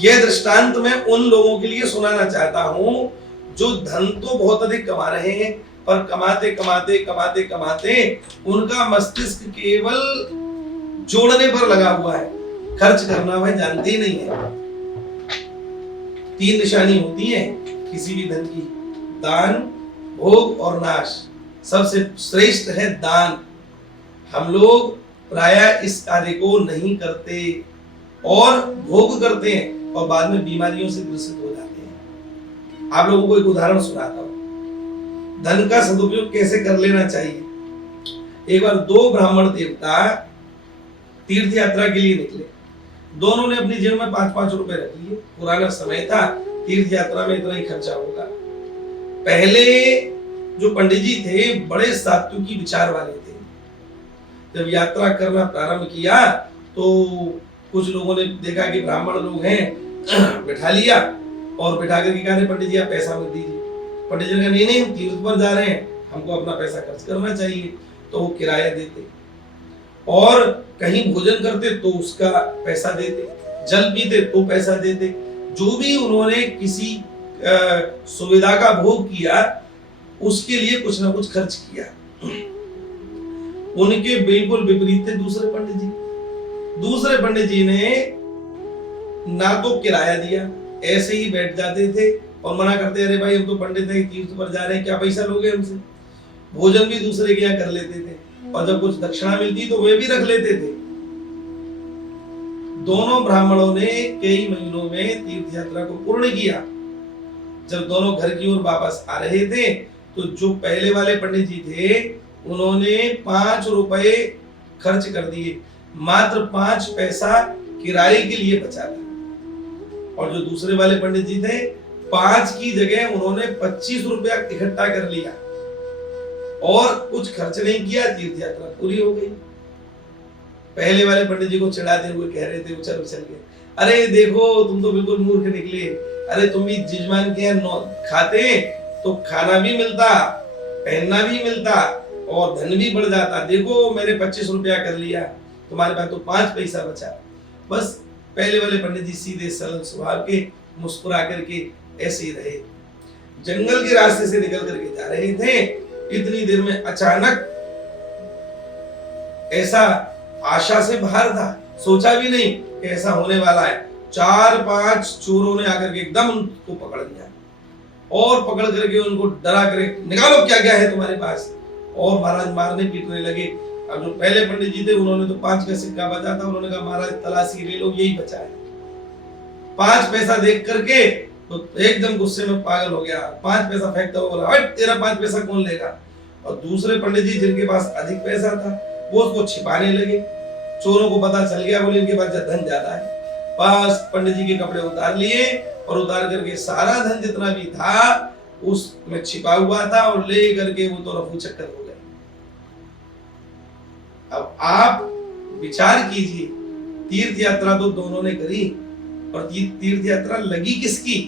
यह दृष्टांत मैं उन लोगों के लिए सुनाना चाहता हूं जो धन तो बहुत अधिक कमा रहे हैं, पर कमाते कमाते कमाते कमाते उनका मस्तिष्क केवल जोड़ने पर लगा हुआ है, खर्च करना वह जानते ही नहीं है। 3 निशानी होती है किसी भी धन की, दान, भोग और नाश। सबसे श्रेष्ठ है दान। हम लोग प्रायः इस कार्य को नहीं करते और भोग करते हैं और बाद में बीमारियों से ग्रसित हो जाते हैं। आप लोगों को एक उदाहरण सुनाता हूं, धन का सदुपयोग कैसे कर लेना चाहिए। एक बार 2 ब्राह्मण देवता तीर्थ यात्रा के लिए निकले। दोनों ने अपनी जेब में 5-5 रुपए रख लिए। पुराना समय था, तीर्थ यात्रा में इतना ही खर्चा होगा। पहले जो पंडित जी थे बड़े सात्विकी विचार वाले थे। जब यात्रा करना प्रारंभ किया तो कुछ लोगों ने देखा कि ब्राह्मण लोग हैं, बैठा लिया और बैठा करके कहा, पंडित जी आप पैसा मत दीजिए। पंडित जी ने कहा, नहीं हम तीर्थ पर जा रहे हैं, हमको अपना पैसा खर्च करना चाहिए। तो वो किराया देते और कहीं भोजन करते तो उसका पैसा देते, जल पीते तो पैसा देते। जो भी उन्होंने किसी सुविधा का भोग किया उसके लिए कुछ ना कुछ खर्च किया। उनके बिल्कुल विपरीत थे दूसरे पंडित जी। दूसरे पंडित जी ने ना तो किराया दिया, ऐसे ही बैठ जाते थे और मना करते, अरे भाई हम तो पंडित हैं, तीर्थ पर जा रहे हैं, क्या पैसा लोगे हमसे। भोजन भी दूसरे के यहाँ कर लेते थे और जब कुछ दक्षिणा मिलती तो वे भी रख लेते थे। दोनों ब्राह्मणों ने कई महीनों में तीर्थ यात्रा को पूर्ण किया। जब दोनों घर की ओर वापस आ रहे थे तो जो पहले वाले पंडित जी थे उन्होंने 5 रुपए खर्च कर दिए, मात्र 5 पैसा किराए के लिए बचा था। और जो दूसरे वाले पंडित जी थे 5 की जगह उन्होंने 25 रुपया इकट्ठा कर लिया और कुछ खर्च नहीं किया, तीर्थ यात्रा पूरी हो गई। पहले वाले पंडित जी को चिढ़ाते हुए कह रहे थे, उछल उछल के, अरे देखो तुम तो बिल्कुल मूर्ख निकले, अरे तुम भी जजमान के यहाँ खाते तो खाना भी मिलता, पहनना भी मिलता और धन भी बढ़ जाता। देखो मैंने 25 रुपया कर लिया, तुम्हारे पास तो 5 पैसा बचा। बस पहले वाले पंडित जी सीधे सरल स्वभाव के, मुस्कुरा करके ऐसे ही रहे। जंगल के रास्ते से निकल करके जा रहे थे, इतनी देर में अचानक ऐसा आशा से बाहर था, सोचा भी नहीं कि ऐसा होने वाला है। 4-5 चोरों ने आकर के एकदम उनको पकड़ लिया और पकड़ करके उनको डरा करके, निकालो क्या क्या है तुम्हारे पास। और महाराज मारने पीटने लगे। अब जो पहले पंडित जी थे उन्होंने तो 5 का सिक्का बचा था, उन्होंने कहा महाराज तलाशी ले लो, यही बचा है। 5 पैसा देख करके तो एकदम गुस्से में पागल हो गया, 5 पैसा फेंकता हुआ बोला, हट तेरा 5 पैसा कौन लेगा। और दूसरे पंडित जी जिनके पास अधिक पैसा था वो उसको छिपाने लगे। चोरों को पता चल गया, बोले इनके पास धन ज्यादा है। बस पंडित जी के कपड़े उतार लिए और उतार करके सारा धन जितना भी था उसमें छिपा हुआ था और ले करके वो तो रफू चक्कर हो गए। अब आप विचार कीजिए, तीर्थ यात्रा तो दोनों ने करी और तीर्थ यात्रा लगी किसकी।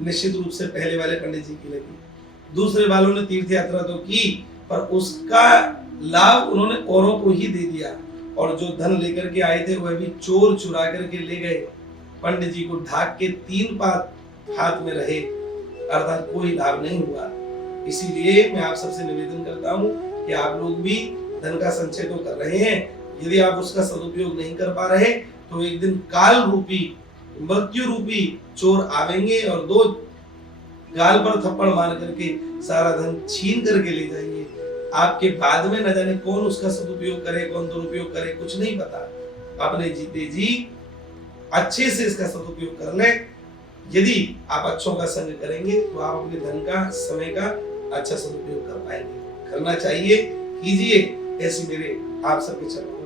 निश्चित रूप से पहले वाले पंडित जी की लगी। दूसरे वालों ने तीर्थ यात्रा तो की पर उसका लाभ उन्होंने औरों को ही दे दिया और जो धन लेकर के आए थे वह भी चोर चुरा करके ले गए। पंडित जी को ढाक के 3 पात हाथ में रहे, अर्थात कोई लाभ नहीं हुआ। इसीलिए मैं आप सबसे निवेदन करता हूं कि आप लोग भी धन का संचय तो कर रहे हैं, यदि आप उसका सदुपयोग नहीं कर पा रहे तो एक दिन काल रूपी, मृत्यु रूपी चोर आवेंगे और 2 गाल पर थप्पड़ मार करके सारा धन छीन करके ले जाएंगे। आपके बाद में न जाने कौन उसका सदुपयोग करे, कौन दुरुपयोग करे, कुछ नहीं पता। अपने जीते जी अच्छे से इसका सदुपयोग कर ले। यदि आप अच्छों का संग करेंगे तो आप अपने धन का, समय का अच्छा सदुपयोग कर पाएंगे। करना चाहिए, कीजिए, ऐसी मेरे आप सबके चरणों